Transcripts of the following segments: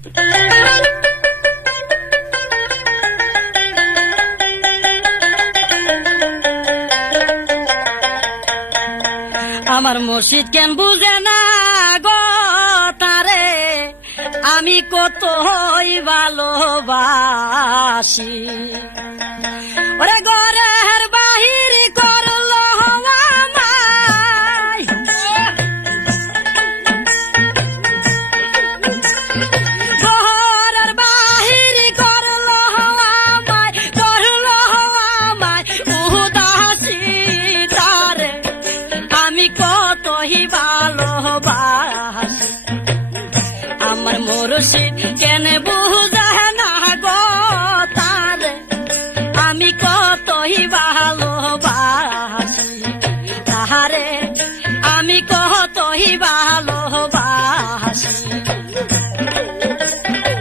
আমার মুর্শিদ কেন বুঝে না গো তারে আমি কতই ভালোবাসি। ওরে ঘরের বাহির করলো আমায়, ঘরের বাহির করলো আমায়, করলো আমায় উদাসী তারে আমি কতই ভালোবাসি। আমার মুর্শিদ কেন বুঝে না গো তারে আমি কতই ভালোবাসি, তাহারে আমি কতই ভালোবাসি।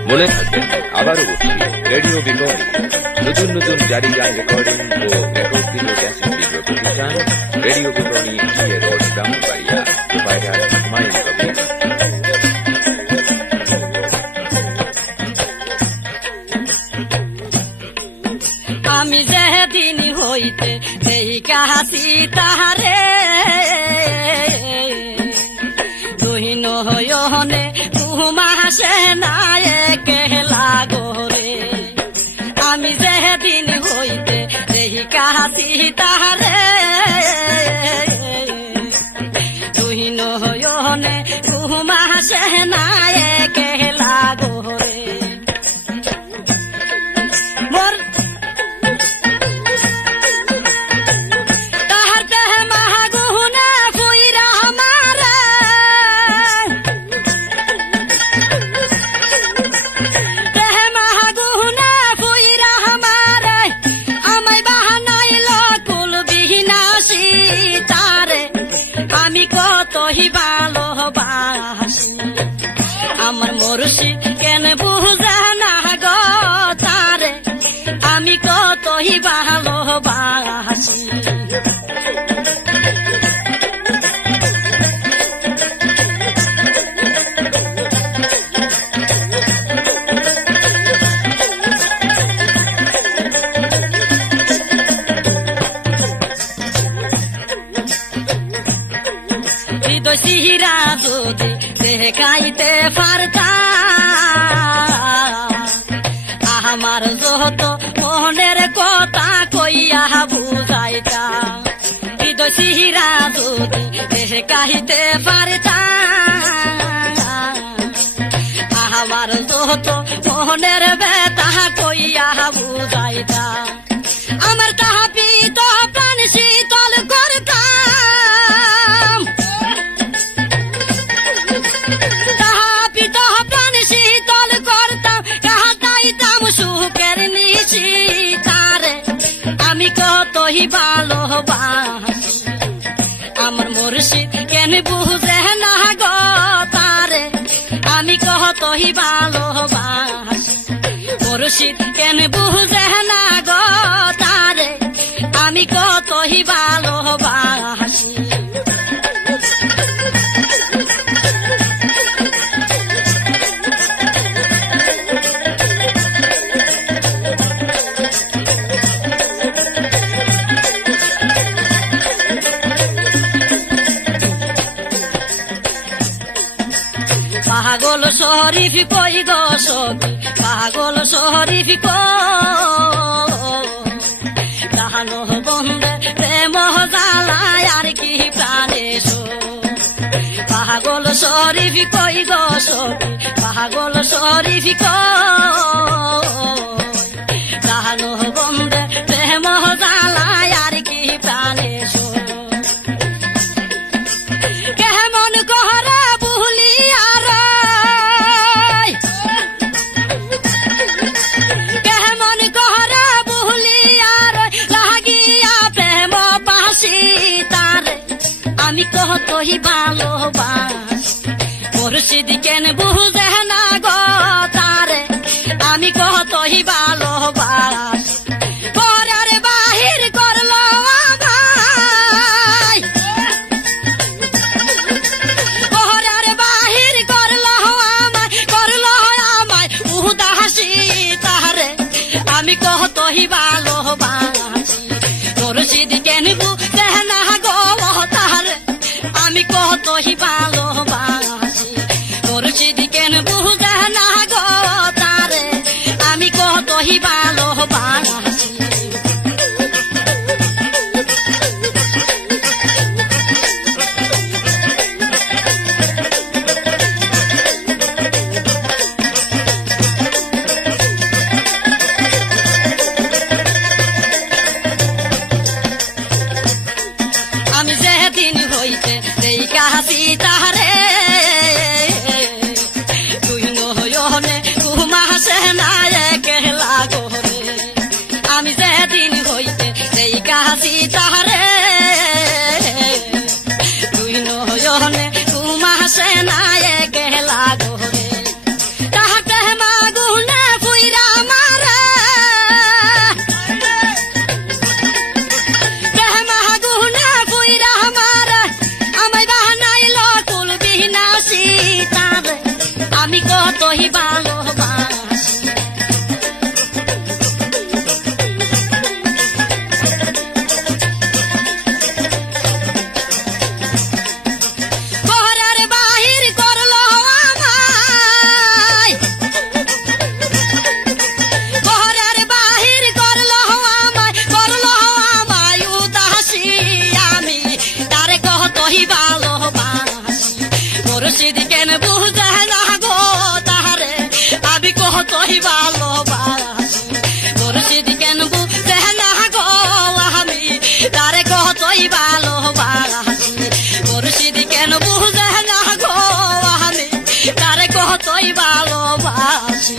মনে থাকবেন আবারও বলছি, রেডিও বিপরীত নতুন নতুন জারি গান রেকর্ডিং ও একত্রিত ক্যাসেট ভিডিও প্রতিষ্ঠান রেডিও বিপরী রোড ব্রাহ্মণবাড়িয়া ভাইরাল হুমায়ুন কবির। আমি যেদিন হইতে দেখিয়াছি তাহারে দুই নয়নে ঘুমাসে না একলা গোরে। আমি যেদিন হইতে দেখিয়াছি তাহারে দুই নয়নে ঘুমাসে না একলা গোরে। আমি কতই ভালোবাসি। আমার মুর্শিদ কেন বুঝে না গো তারে আমি কতই ভালোবাসি। সিহিরা যদি দেখাইতে পারতাম আমার যত মনের কথা কইয়া বুঝাইতাম। হৃদয় সিহিরা যদি দেখাইতে পারতাম আমার যত মনের ব্যথা কইয়া বুঝাইতাম। আমার তাহা পিত প্রাণ শীতল করতাম, আমি কতই ভালোবাসি। আমার মুর্শিদ কেন বুঝে না গো তারে আমি কতই ভালোবাসি। মুর্শিদ কেন বুঝে না গো তারে আমি কতই ভালোবাসি। পাগল শরীফ কই গো সখী, পাগল শরীফ কাহানো বন্ধে প্রেম জ্বালায় আর কি প্রাণে। পাগল শরীফ কই গো সখী, পাগল শরীফ কাহানো বন্ধে প্রেম জ্বালায় আর কি প্রাণে। কেমন কহরা বুলিয়ার কেমন কহরা বুলিয়ার লাগিয়া প্রেম পাশি তারে আমি কতই ভালোবাসি। মুর্শিদ কেন বুঝে না গো তারে আমি কতই ভালোবাসি। ঘরের বাহির করলো আমায়, ঘরের বাহির করলো আমায়, করলো আমায় মুর্শিদ কেন বুঝে না গো তারে আমি কতই ভালোবাসি আমি যেদিন হইতে এই কাহাসি তাহারে তুই নয়নে ঘুমাসে না একলা গোরে আমি যেদিন হইতে এই কাহাসি তাহারে তুই নয়নে ঘুমাসে না একলা গোরে তাহাকে মাগুনে ফুইরা মারে আমি কতই ভালোবাসি ঘরের বাহির করলো আমায় ঘরের বাহির করলো আমায় উদাসী আমি তারে কতই ভালোবাসি মুর্শিদ কেন বুঝে না গো তাহারে আমি কতই ভালোবাসি মুর্শিদ কেন বুঝে না গো আমি তারে কতই ভালোবাসি মুর্শিদ কেন বুঝে না গো আমি তারে কতই ভালোবাসি